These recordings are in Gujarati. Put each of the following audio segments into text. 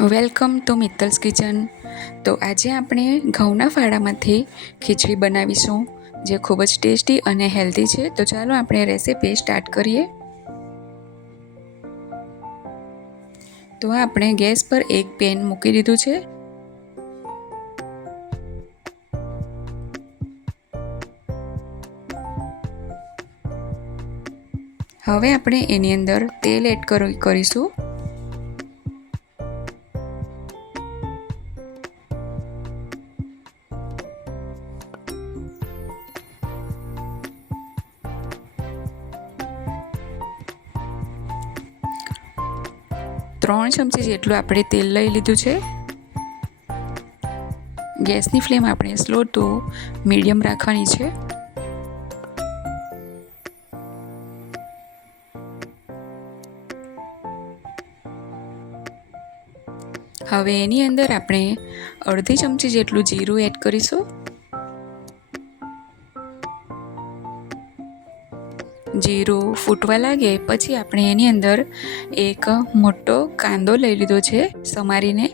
Welcome to Mittals kitchen. તો આજે આપણે ઘઉંના ફાળામાંથી ખીચડી બનાવીશું, જે ખૂબ જ ટેસ્ટી અને હેલ્ધી છે. તો ચાલો આપણે રેસીપી સ્ટાર્ટ કરીએ. તો આપણે ગેસ પર એક પેન મૂકી દીધું છે. હવે આપણે એની અંદર તેલ એડ કરીશું. ત્રણ ચમચી જેટલું આપણે તેલ લઈ લીધું છે. ગેસની ફ્લેમ આપણે સ્લો ટુ મીડિયમ રાખવાની છે. હવે એની અંદર આપણે અડધી ચમચી જેટલું જીરું એડ કરીશું. જીરું ફૂટવા લાગે પછી આપણે એની અંદર એક મોટો કાંદો લઈ લીધો છે સમારીને,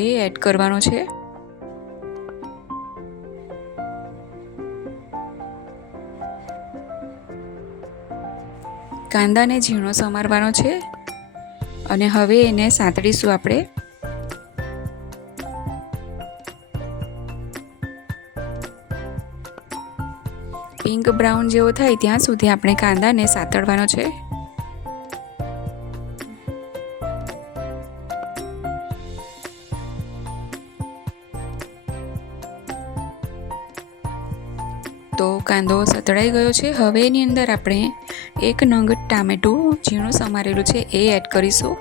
એ એડ કરવાનો છે. કાંદાને ઝીણો સમારવાનો છે અને હવે એને સાંતળીશું આપણે. પિંક બ્રાઉન જેવો થાય ત્યાં સુધી આપણે કાંદાને સાતળવાનો છે. તો કાંદો સતળાઈ ગયો છે. હવે એની અંદર આપણે એક નંગ ટામેટું ઝીણું સમારેલું છે એ એડ કરીશું.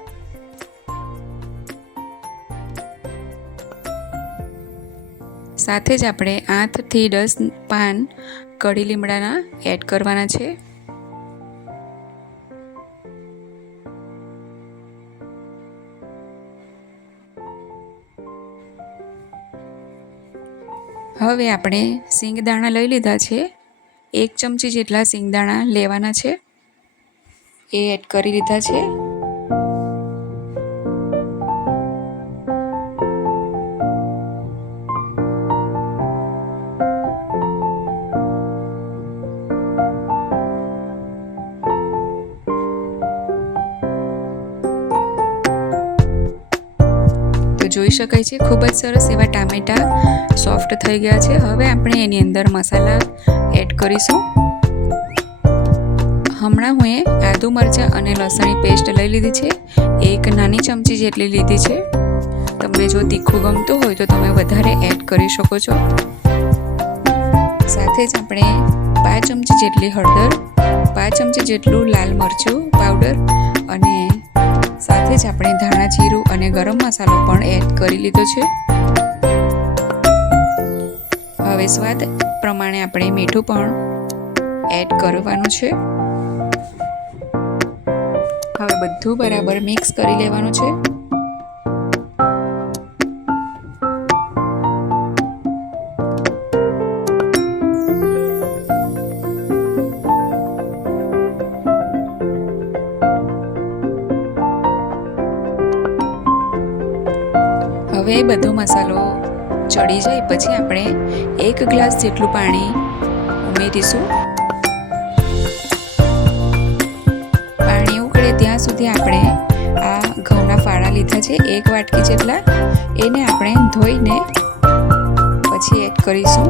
સાથે જ આપણે 8 થી 10 પાન કઢી લીમડાના એડ કરવાના છે. હવે આપણે સિંગદાણા લઈ લીધા છે. 1 ચમચી જેટલા સિંગદાણા લેવાના છે, એ એડ કરી લીધા છે. જોઈ શકાય છે ખૂબ જ સરસ એવા ટામેટા સોફ્ટ થઈ ગયા છે. હવે આપણે એની અંદર મસાલા એડ કરીશું. હમણાં હું આદુ મરચાં અને લસણની પેસ્ટ લઈ લીધી છે, એક નાની ચમચી જેટલી લીધી છે. તમને જો તીખું ગમતું હોય તો તમે વધારે એડ કરી શકો છો. સાથે જ આપણે 5 ચમચી જેટલી હળદર, 5 ચમચી જેટલું લાલ મરચું પાવડર અને સાથે જ આપણે ધાણા જીરું અને ગરમ મસાલો પણ એડ કરી લીધો છે. હવે સ્વાદ પ્રમાણે આપણે મીઠું પણ એડ કરવાનું છે. હવે બધું બરાબર મિક્સ કરી લેવાનું છે. હવે બધો મસાલો ચડી જાય પછી આપણે 1 ગ્લાસ જેટલું પાણી ઉમેરીશું. પાણી ઉકળે ત્યાં સુધી આપણે આ ઘઉંના ફાળા લીધા છે 1 વાટકી જેટલા, એને આપણે ધોઈને પછી એડ કરીશું.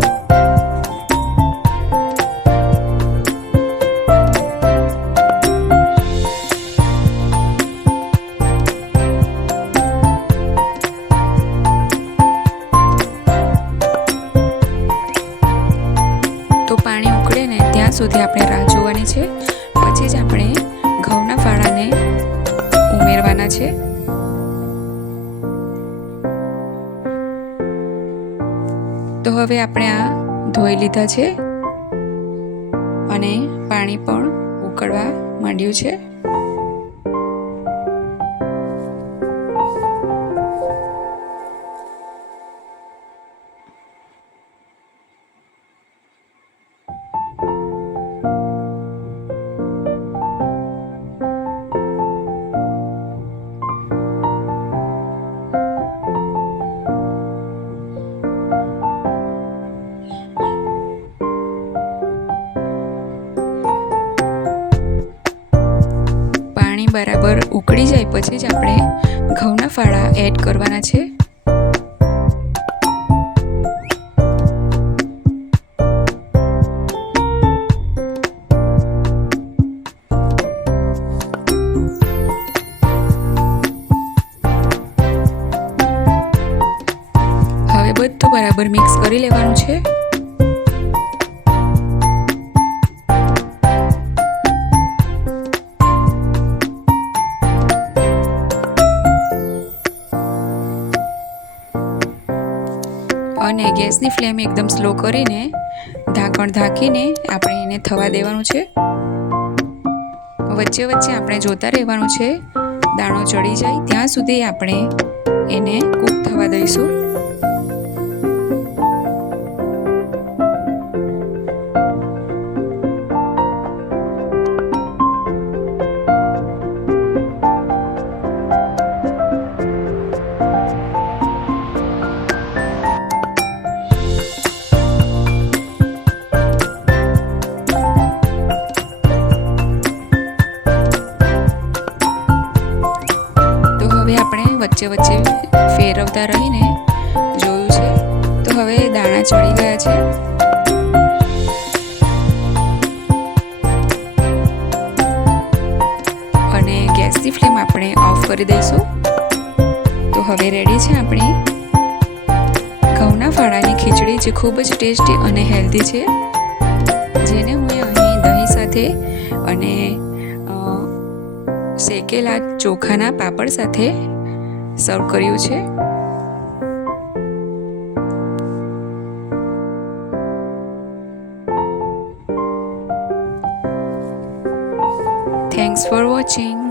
પાણી ઉકળે ને ત્યાં સુધી આપણે રાહ જોવાની છે. પછી જ આપણે ઘઉંના ફાળાને ઉમેરવાના છે. તો હવે આપણે આ ધોઈ લીધા છે અને પાણી પણ ઉકળવા માંડ્યું છે. પછી જ આપણે ઘઉંના ફાળા એડ કરવાના છે. હવે બધું બરાબર મિક્સ કરી લેવાનું છે. અને ગેસની ફ્લેમ એકદમ સ્લો કરીને ઢાંકણ ઢાંકીને આપણે એને થવા દેવાનું છે. વચ્ચે વચ્ચે આપણે જોતા રહેવાનું છે. દાણો ચડી જાય ત્યાં સુધી આપણે એને કૂક થવા દઈશું. વચ્ચે વચ્ચે ફેરવતા રહીને જોયું છે તો હવે દાણા ચડી ગયા છે. અને ગેસની ફ્લેમ આપણે ઓફ કરી દઈશું. તો હવે રેડી છે આપણી ઘઉંના ફાળાની ખીચડી, જે ખૂબ જ ટેસ્ટી અને હેલ્ધી છે, જેને હું અહીં દહીં સાથે અને શેકેલા ચોખાના પાપડ સાથે સર્વ કર્યું છે. Thanks for watching.